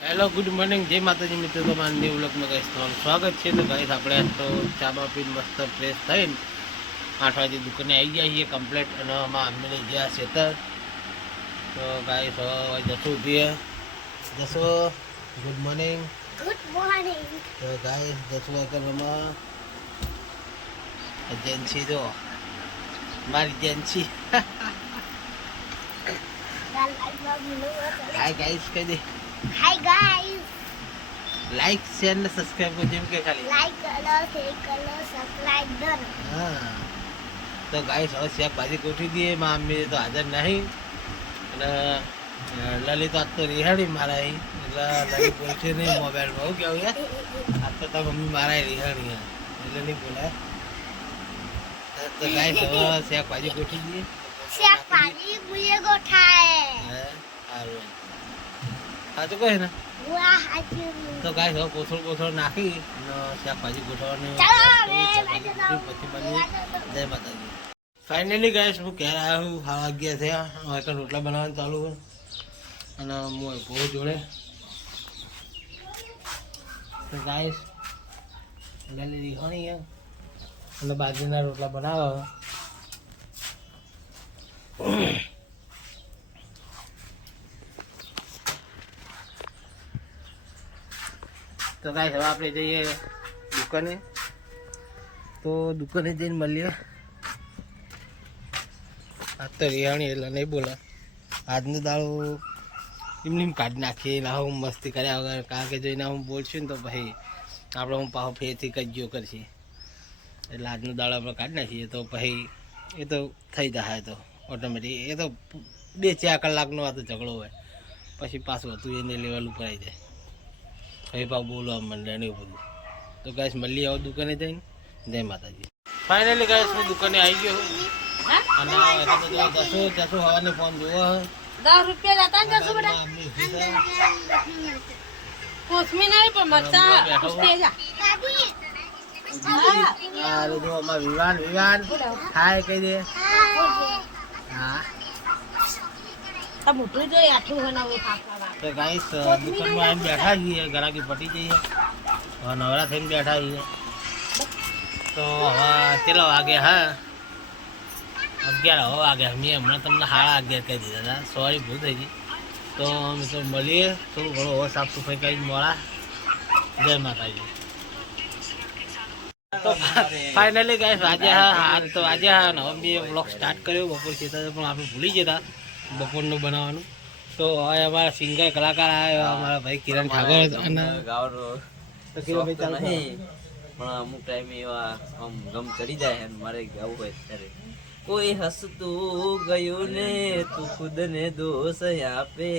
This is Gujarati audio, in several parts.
હેલો ગુડ મોર્નિંગ જય માતાજી મિત્રો તમારા ન્યુ વ્લોગમાં કહીશ તમારું સ્વાગત છે. તો કહીશ આપણે આજ તો ચામાં પીને મસ્ત ફ્રેશ થઈને આઠ વાગે દુકાને આવી ગયા છીએ કમ્પ્લેટ અને આમાં અમને ગયા છે તો ગાઈસ હવે જશો ઊભી જશો? ગુડ મોર્નિંગ ગુડ મોર્નિંગ તો ગાઈસ જશો એકરમાં જેન્સી જો. મારી એજન્સી હાય ગાઈસ કહી દે? Hi guys. લાઈક શેર ને સબસ્ક્રાઇબ કરજો એમ કે ખાલી લાઈક કરો શેર કરો સબસ્ક્રાઇબ કરો હા તો ગાઈસ હવે શાક ભાજી ગોઠવી દઈએ માં મમ્મી તો હાજર નહીં અને લલિત આજ તો રિહાડી મારા એટલે લલિત બોલશે નહીં મોબાઈલમાં હું કેવું યાર આજ તો તાર મમ્મી મારા રિહાડી એટલે નહીં બોલાય તો ગાઈસ હવે શાક ભાજી ગોઠવી દઈએ શાક ભાજી મુએ ગોઠાય હા સારું સાચું કહે ને? તો ગાઈસ હવે કોથળ કોથળ નાખી અને શાકભાજી ગોઠવવાની પછી બની જય માતાજી. ફાઇનલી ગાઈસ હું ઘેર આવ્યો હું હા વાગ્યા થયા. હવે તો રોટલા બનાવવાનું ચાલુ અને હું બહુ જોડે. તો ગાઈસ ગલી રીખવાની છે અને બાજરીના રોટલા બનાવો તો કાંઈ હવે આપણે જઈએ દુકાને. તો દુકાને જઈને મળીએ. આ તો રિયાણી એટલે નહીં બોલે. આજનો દાડો એમને એમ કાઢી નાખીએ, ના હું મસ્તી કર્યા વગર. કારણ કે જોઈને હું બોલશું ને તો ભાઈ આપણે હું પાછો ફેરથી કજ્યો કરશે. એટલે આજનો દાડો આપણે કાઢી નાખીએ. તો ભાઈ એ તો થઈ જાય તો ઓટોમેટિક એ તો બે ચાર કલાકનો આ તો ઝઘડો હોય. પછી પાછું હતું એને લેવલ ઉપર આવી જાય. પાછું બોલવા માંડે ને એવું બધું. તો ગાઈસ મળી આવો દુકાને જઈને. જય માતાજી. ફાઇનલી ગાઈસ હું દુકાને આવી ગયો અને તમે જશો જશો હવાને ફોન જોવો. દસ રૂપિયા જતા ને બેટા. કોથમી નહીં પણ મરચા. પૂછતે અરે જો. અમાર વિવાન વિવાન. હાય કહી દે. હા. તો મોટું જોઈએ આટલું ફાફડા તો ગાઈસ દુકાનમાં આવીને બેઠા છીએ ઘરાકી પટી જઈએ હવે નવરા થઈને બેઠા છીએ તો હવે કેટલા વાગે હા અગિયાર હવે વાગે મેં હમણાં તમને સાડા અગિયાર કહી દીધા હતા સોરી ભૂલ થઈ ગઈ તો અમે તો મળીએ થોડું ઘણું હવે સાફ સફાઈ કરીને મોડા જય માતાજી તો ફાઇનલી ગાઈસ આજે હા હાલ તો આજે હા ને હવે મેં બ્લોગ સ્ટાર્ટ કર્યો બપોર ખેતા પણ આપણે ભૂલી ગયા હતા બપોરનું બનાવવાનું તો હવે અમારા સિંગર કલાકાર આવ્યા અમારા ભાઈ કિરણ ઠાકોર અને તો પણ અમુક ટાઈમે એવા આમ ગમ ચડી જાય અને મારે ગાવું હોય ત્યારે. કોઈ હસતું ગયું ને તું ખુદ ને દોષ આપે.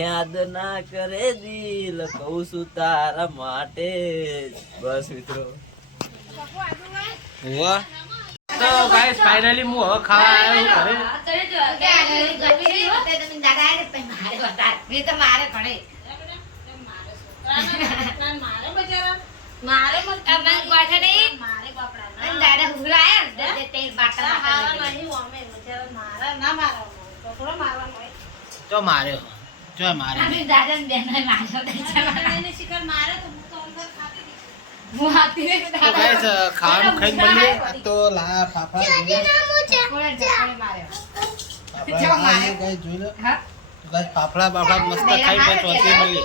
યાદ ના કરે દિલ કહું છું તારા માટે. બસ મિત્રો. વાહ. તો ગાઈસ ફાઇનલી હું હવે ખાવા આવ્યો ઘરે. મારે બજારા મારે મારે બાપડા મારા નહીં અમે બજારા મારા ના મારા હોય તો માર્યો જો માર્યો એને શિકાર મારે તો હું તો અંદર ખાતી હતી. તો ગાઈસ ખાવાનું ખાઈ મળીએ તો લા ફાફા કોણે કોણે માર્યો ફાફડા આ ગાઈસ જોઈ લો તો ગાઈસ ફાફડા બાફડા મસ્ત ખાઈ પછી મળીએ